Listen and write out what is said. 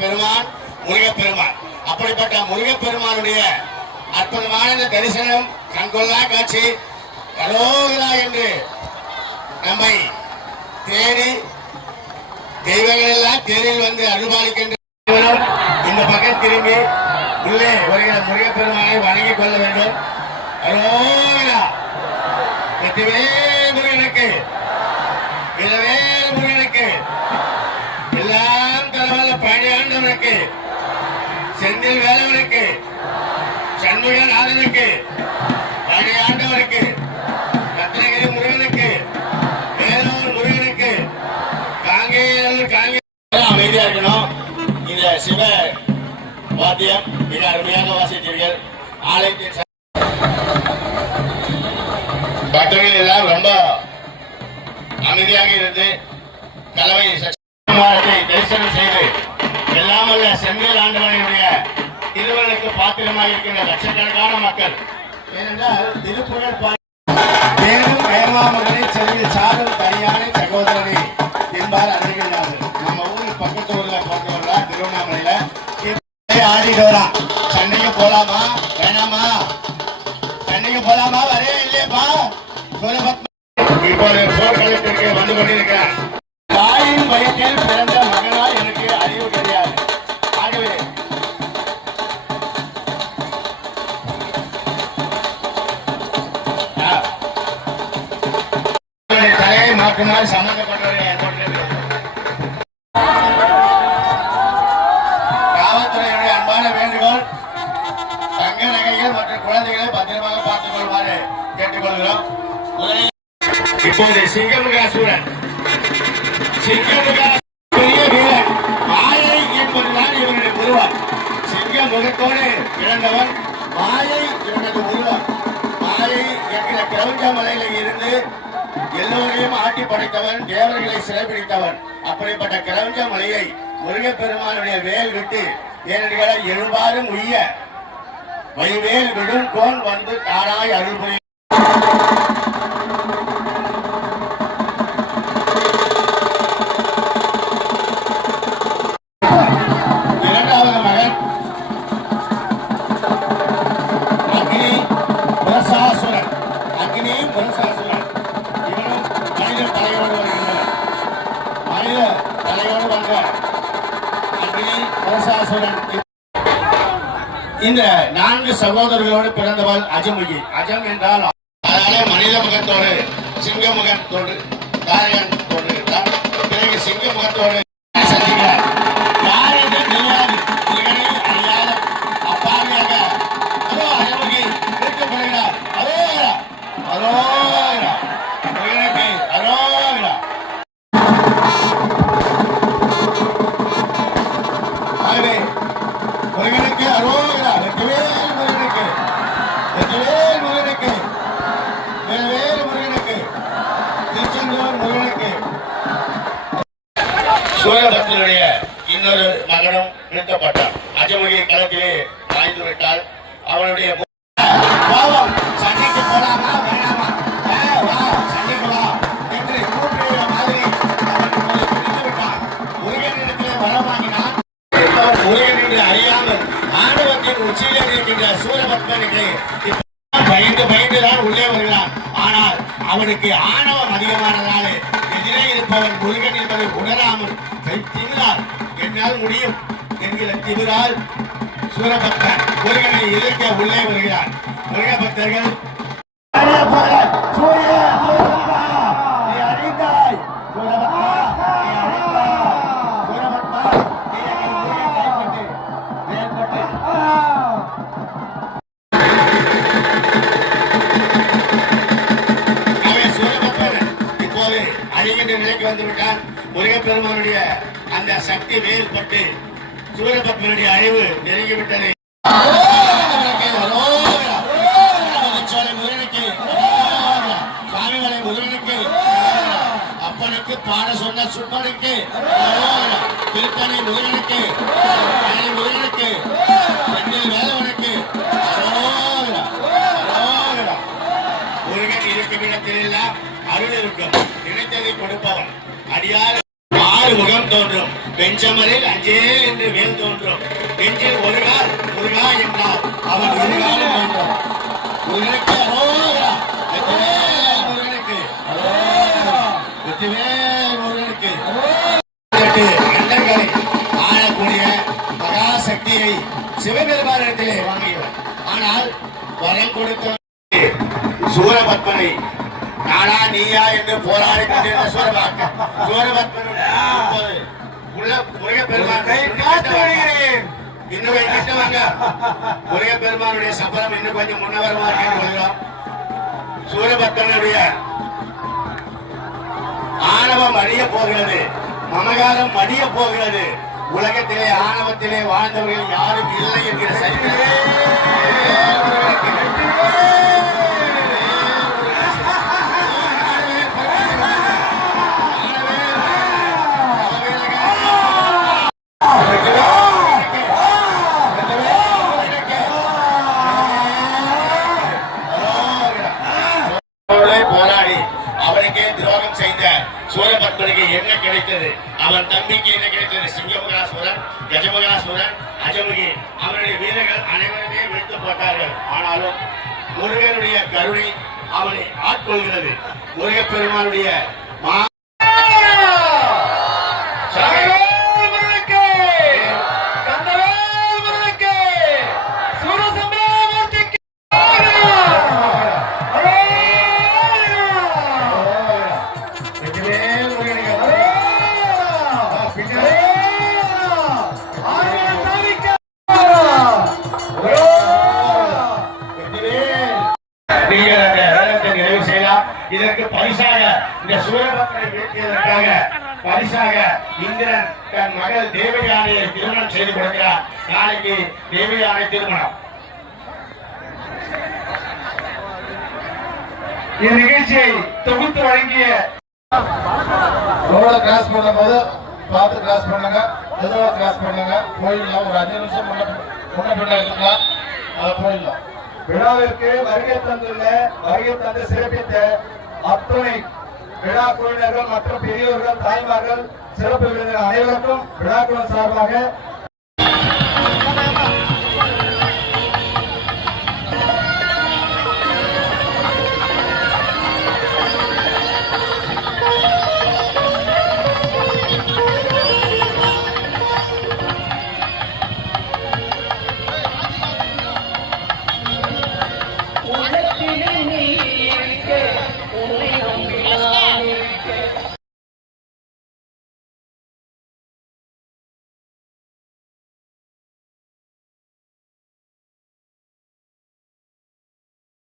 பெருமான் முருகப்பெருமான். அப்படிப்பட்ட முருகப்பெருமானுடைய அற்புதமான இந்த தரிசனம் கண்கொள்ளா காட்சி. கரோகரா என்று நம்மை தேடி தெய்வங்கள் எல்லாம் தேரில் வந்து அருள்பாலிக்கின்ற இந்த பக்கம் திரும்பி உள்ளே வருகிற முருகப்பெருமானை வணங்கிக் கொள்ள வேண்டும். கரோகரா வெற்றிவேல் முருகனுக்கு, வீரவேல் முருகனுக்கு, எல்லாம் தரவல்ல பழனியாண்டவனுக்கு, செந்தில் வேலவனுக்கு, சண்முகநாதனுக்கு, பழனியாண்டவனுக்கு, ரத்னகிரி முருகனுக்கு, வேலூர் முருகனுக்கு, காங்கேய அமைதியா இருக்கணும். இந்த சிவ வாத்தியம் மிக அருமையாக வாசித்தீர்கள். ஆலயத்தின் பக்தர்கள் எல்லாம் ரொம்ப அமைதியாக இருந்து கலவை தரிசனம் செய்து எல்லாம் அல்ல செந்தில் ஆண்டவனுடைய திருவள்ளுக்கு பாத்திரமாக இருக்கின்ற லட்சக்கணக்கான மக்கள். ஏனென்றால் திருப்புகழ் வேணும் வேமாமகனை செல்வில் சாடும் தனியானை சகோதரனை என்பார் அறிகிறார்கள். நம்ம ஊரில் பக்கத்து ஊர்ல போறவர்களா திருவண்ணாமலையில ஆடிட்டு வரா. சென்னைக்கு போலாமா வேணாமா, சென்னைக்கு போலாமா வரே இல்லையப்பா. இப்போது போர்க்களத்திற்கு வந்து கொண்டிருக்கிறார். தாயின் வயிற்றில் பிறந்த மகனா எனக்கு அறிவு கிடையாது. ஆகவே தலையை மாற்றினால் சம்பந்தப்பட்டவரை காவல்துறையுடைய அன்பான வேண்டுகோள், தங்க நகைகள் மற்றும் குழந்தைகளை பத்திரமாக பார்த்துக் கொள்வாரு கேட்டுக்கொள்கிறோம். இப்போது சிங்கமுகாசூரன், பெரிய வீரன் மாயை என்பதுதான் இவனுடைய உருவம். சிங்க முகத்தோடு பிறந்தவன் மாயை இவனது உருவம். மாயை என்கிற கிரௌஞ்ச மலையில இருந்து எல்லோரையும் ஆட்டி படைத்தவன், தேவர்களை சிறைபிடித்தவன். அப்படிப்பட்ட கிரௌஞ்ச மலையை முருகப்பெருமானுடைய வேல் விட்டு ஏனடிகளை எழுபாரும் உய்ய வைவேல் விடும் கோன் வந்து தாராய் அருள் புரிய. இரண்டாவது மகன் அக்னி முரசாசுரன். அக்னி முரசாசுரன் இவனும் மனித தலையோடு வருகின்றனர். மனித தலையோடு வந்த அக்னி முரசாசுரன். இந்த 4 சகோதரர்களோடு பிறந்தவள் அஜமுகி. அஜம் என்றால் அதனாலே மனித முகத்தோடு சிங்க முகத்தோடு காரியன் தோடு பிறகு சிங்க முகத்தோடு சந்திக்கிறார். யார் என்று தெரியாது, அறியாத அப்பாவியாக அதோ அஜமுகி நிற்கப்படுகிறார். அரோகரா அரோகரா முருகனுக்கு அரோகரா. ஆகவே முருகனுக்கு அரோகரா, வெற்றிவேல் முருகனுக்கு, வெற்றிவேல் முருகனுக்கு, வேல் முருகனுக்கு, திருச்செந்தூர் முருகனுக்கு. சூரபத்மனுடைய இன்னொரு மகனும் நிறுத்தப்பட்டான். அஜமுகி களத்திலே வாய்ந்து விட்டால் அவனுடைய பாவம் சண்டைக்கு போலாமா வேணாமா, சண்டைக்கு வா என்று கூப்பிடுகிற மாதிரி அவன் பிடித்து விட்டான். முருகனிடத்திலே வரம் வாங்கினான். முருகன் என்று அறியாமல் ஆணவத்தின் உச்சியிலே இருக்கின்ற சூரபத்மனுக்கு பயந்து பயந்துதான் உள்ளே வருகிறான். ஆனால் அவனுக்கு ஆணவம் அதிகமானதாலே எதிரே இருப்பவன் முருகன் என்பதை உணராமல் திமிரால் என்னால் முடியும் என்கிற திமிரால் சூரபக்தன் முருகனை எதிர்க்க உள்ளே வருகிறான். முருகபக்தர்கள் நிலைக்கு வந்துவிட்டான். முருகப்பெருமானுடைய அந்த சக்தி வேல்பட்டு சூரபத்மனுடைய அழிவு நெருங்கிவிட்டது. சுவாமிமலை முருகனுக்கு, அப்பனுக்கு பாட சொன்ன சுப்பனுக்கு, திருத்தணி முருகனுக்கு, முருகனுக்கு, செந்தில் வேலவனுக்கு முருகன் இருக்கும் இடத்தில் எல்லாம் அருள் இருக்கும். நினைத்ததை கொடுப்பவன். அடியார் 6 முகம் தோன்றும். பெஞ்சமரில் அஞ்சேல் என்று வேல் சிவபெருமானிடத்திலே வாங்கியவர். ஆனால் வரம் கொடுத்த சூரபத்மனை நானா நீயா என்று போராடி கொண்டிருந்த சூரபத்மன் முருகப்பெருமான் இன்னும் கிட்டவாங்க. முருகப்பெருமானுடைய சபலம் இன்னும் கொஞ்சம் முன்னவரமா கேட்டுக்கொள்கிறோம். சூரபத்மனுடைய ஆணவம் அழிய போகிறது, மமகாரம் அழிய போகிறது. உலகத்திலே ஆணவத்திலே வாழ்ந்தவர்கள் யாரும் இல்லை என்கிற சரித்திரம் போராடி அவனுக்கே துரோகம் செய்த சூரபத்மனுக்கு என்ன கிடைத்தது? அவன் தம்பிக்கு என்ன கிடைத்தது? சிங்கமுகாசுரன், கஜமுகாசுரன், அஜமுகி அவனுடைய வீரர்கள் அனைவருமே விழுத்து போட்டார்கள். ஆனாலும் முருகனுடைய கருணை அவனை ஆட்கொள்கிறது. முருகப்பெருமானுடைய இதற்கு பரிசாக இந்த சூரபத்மனை வீழ்த்தியதற்காக பரிசாக இந்திரன் தன் மகள் தேவயானையை திருமணம் செய்து கொடுக்கிறார். நாளைக்கு தேவயானை திருமணம். இந்நிகழ்ச்சியை தொகுத்து வழங்கிய ரோட கிராஸ் பண்ணும்போது பார்த்து கிராஸ் பண்ணுங்க, எதுவா கிராஸ் பண்ணுங்க. போயிடலாம், ஒரு 5 நிமிஷம் முன்ன பின்ன இருக்கலாம், அதை போயிடலாம். விழாவிற்கு வருகை தந்து சிறப்பித்த அத்துணை விழா குழுவினர்கள் மற்றும் பெரியோர்கள், தாய்மார்கள், சிறப்பு விருந்தினர் அனைவருக்கும் விழாக்குழு சார்பாக